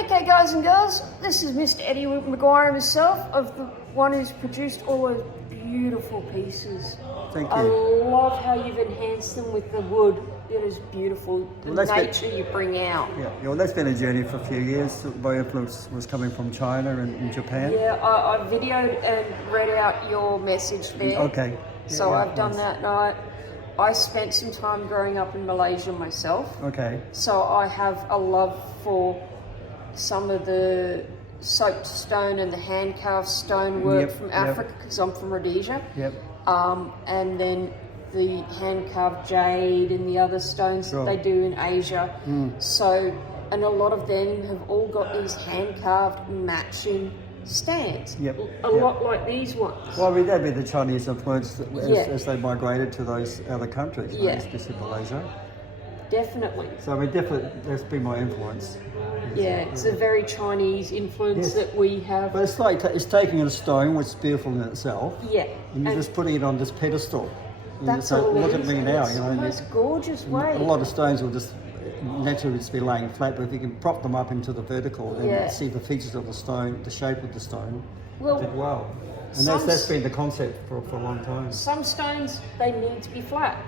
Okay, guys and girls, this is Mr. Eddie Maguire himself, of the one who's produced all those beautiful pieces. Thank you. I love how you've enhanced them with the wood. It is beautiful. The nature you bring out. Yeah, well, that's been a journey for a few years. My influence was coming from China and Japan. Yeah, I videoed and read out your message there. Okay. So I've done that, and I spent some time growing up in Malaysia myself. Okay. So I have a love for some of the soaked stone and the hand-carved stone work from Africa, because I'm from Rhodesia. Yep. And then the hand-carved jade and the other stones that they do in Asia. So, and a lot of them have all got these hand-carved matching stands. A lot like these ones. Well, I mean, that'd be the Chinese influence as they migrated to those other countries, especially Malaysia. Definitely. So, I mean, definitely, that's been my influence. It's a very Chinese influence that we have. But it's like, it's taking a stone, which is beautiful in itself, and you're just putting it on this pedestal. That's so all look it at is. me now, It's you know. the most gorgeous way. A lot of stones will just naturally just be laying flat, but if you can prop them up into the vertical and see the features of the stone, the shape of the stone, did well. And that's been the concept for a long time. Some stones, they need to be flat.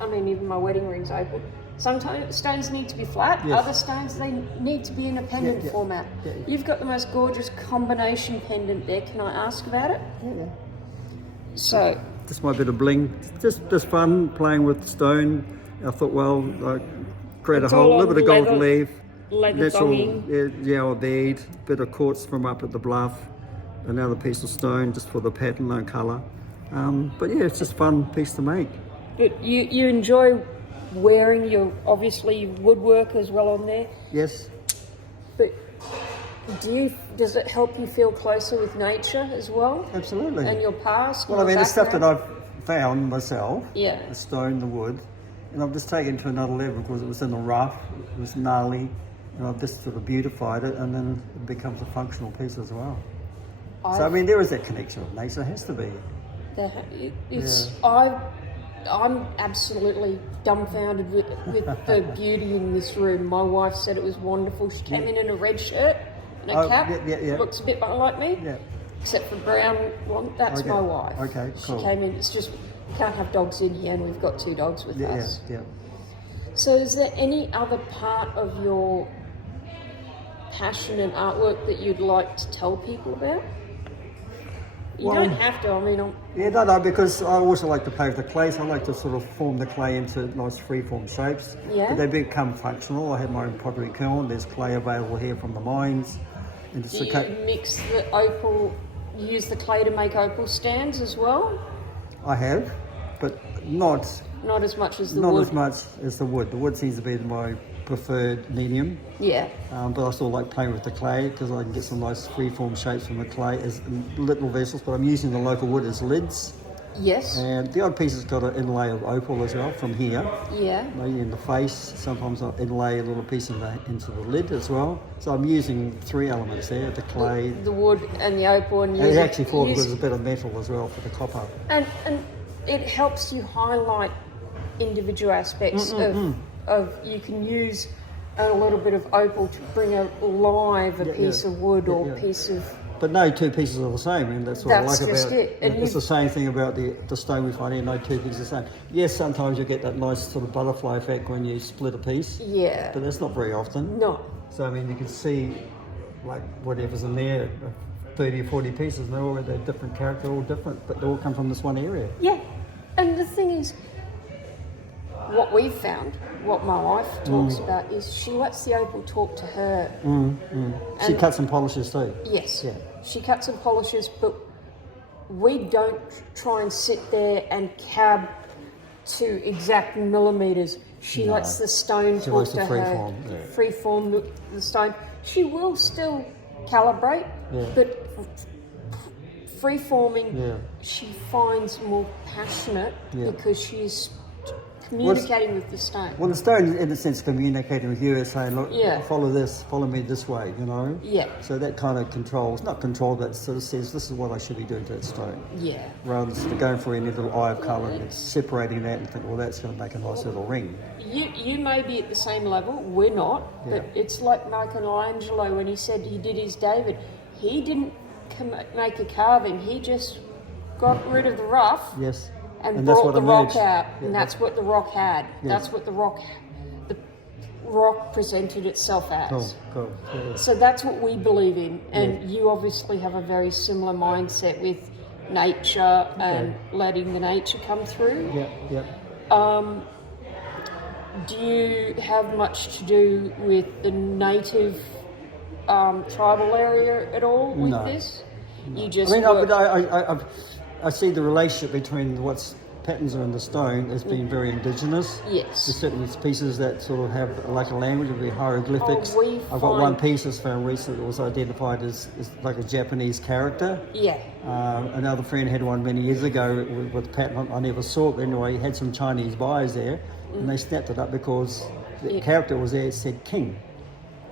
I mean, even my wedding ring's open. Some stones need to be flat, other stones, they need to be in a pendant format. You've got the most gorgeous combination pendant there. Can I ask about it? Yeah. So, just my bit of bling, just fun playing with stone. I thought, well, create a whole little bit of gold leaf, natural, or bead, bit of quartz from up at the bluff, another piece of stone just for the pattern, no colour. But yeah, it's just a fun piece to make. But you enjoy wearing your, obviously, woodwork as well on there? Yes. But does it help you feel closer with nature as well? Absolutely. And your past? Well, I mean, the stuff that I've found myself, the stone, the wood, and I've just taken it to another level because it was in the rough, it was gnarly, and I've just sort of beautified it, and then it becomes a functional piece as well. So, I mean, there is that connection with nature, it has to be. I'm absolutely dumbfounded with the beauty in this room. My wife said it was wonderful. She came in a red shirt and a cap. Looks a bit like me, except for brown one. That's my wife. Okay, cool. She came in. It's just, we can't have dogs in here, and we've got 2 dogs with us. Yeah. So is there any other part of your passion and artwork that you'd like to tell people about? You don't have to, I mean... No, because I also like to play with the clay, so I like to sort of form the clay into nice free-form shapes. But they become functional. I have my own pottery kiln, there's clay available here from the mines. And do you mix the opal, use the clay to make opal stands as well? I have, but not as much as the wood. Not as much as the wood. The wood seems to be my preferred medium. But I still like playing with the clay because I can get some nice free-form shapes from the clay as little vessels, but I'm using the local wood as lids. And the odd piece has got an inlay of opal as well from here. Maybe in the face, sometimes I inlay a little piece into the lid as well. So I'm using 3 elements there, the clay, the wood and the opal. And it's actually formed because there's a bit of metal as well for the copper. And it helps you highlight individual aspects of you can use a little bit of opal to bring alive a piece of wood or piece of... But no 2 pieces are the same, and that's what I like about it. It's the same thing about the stone we find here, no 2 pieces are the same. Yes, sometimes you get that nice sort of butterfly effect when you split a piece. But that's not very often. No. So, I mean, you can see, like, whatever's in there, 30 or 40 pieces, and they're all with a different character, all different, but they all come from this one area. And the thing is, what we've found, what my wife talks about, is she lets the opal talk to her. She cuts and polishes too. Yes. She cuts and polishes, but we don't try and sit there and cab to exact millimetres. She lets the stone talk to her. Freeform the stone. She will still calibrate, but free-forming she finds more passionate because she's communicating with the stone. Well, the stone, in a sense, communicating with you, is saying, look, follow me this way, you know? Yeah. So that kind of controls, not control, but sort of says, this is what I should be doing to that stone. Yeah. Rather than going for any little eye of colour and separating that and think, well, that's going to make a nice little ring. You may be at the same level, we're not, but it's like Michelangelo when he said he did his David. He didn't make a carving, he just got rid of the rough. Yes. And brought the rock out, Yeah, and that's what the rock had. Yes. That's what the rock presented itself as. Cool. Yeah. So that's what we believe in, and you obviously have a very similar mindset with nature and letting the nature come through. Yeah. Do you have much to do with the native tribal area at all with this? You just I see the relationship between what's patterns are in the stone as being very indigenous. Yes. There's certain pieces that sort of have like a language of the hieroglyphics. I've got one piece that's found recently that was identified as like a Japanese character. Yeah. Another friend had one many years ago with a pattern I never saw it, but anyway, he had some Chinese buyers there and they snapped it up because the character was there, it said king.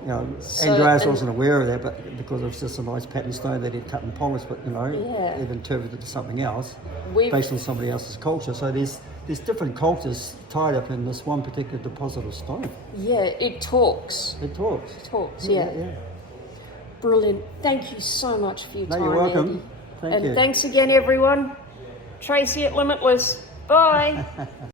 You know, Andreas wasn't aware of that, but because it was just a nice pattern stone that he'd cut and polished, but it interpreted to something else based on somebody else's culture. So there's different cultures tied up in this one particular deposit of stone. Yeah, it talks. It talks. It talks, yeah. Brilliant. Thank you so much for your time. You're welcome. Thank you. And thanks again, everyone. Tracy at Limitless. Bye.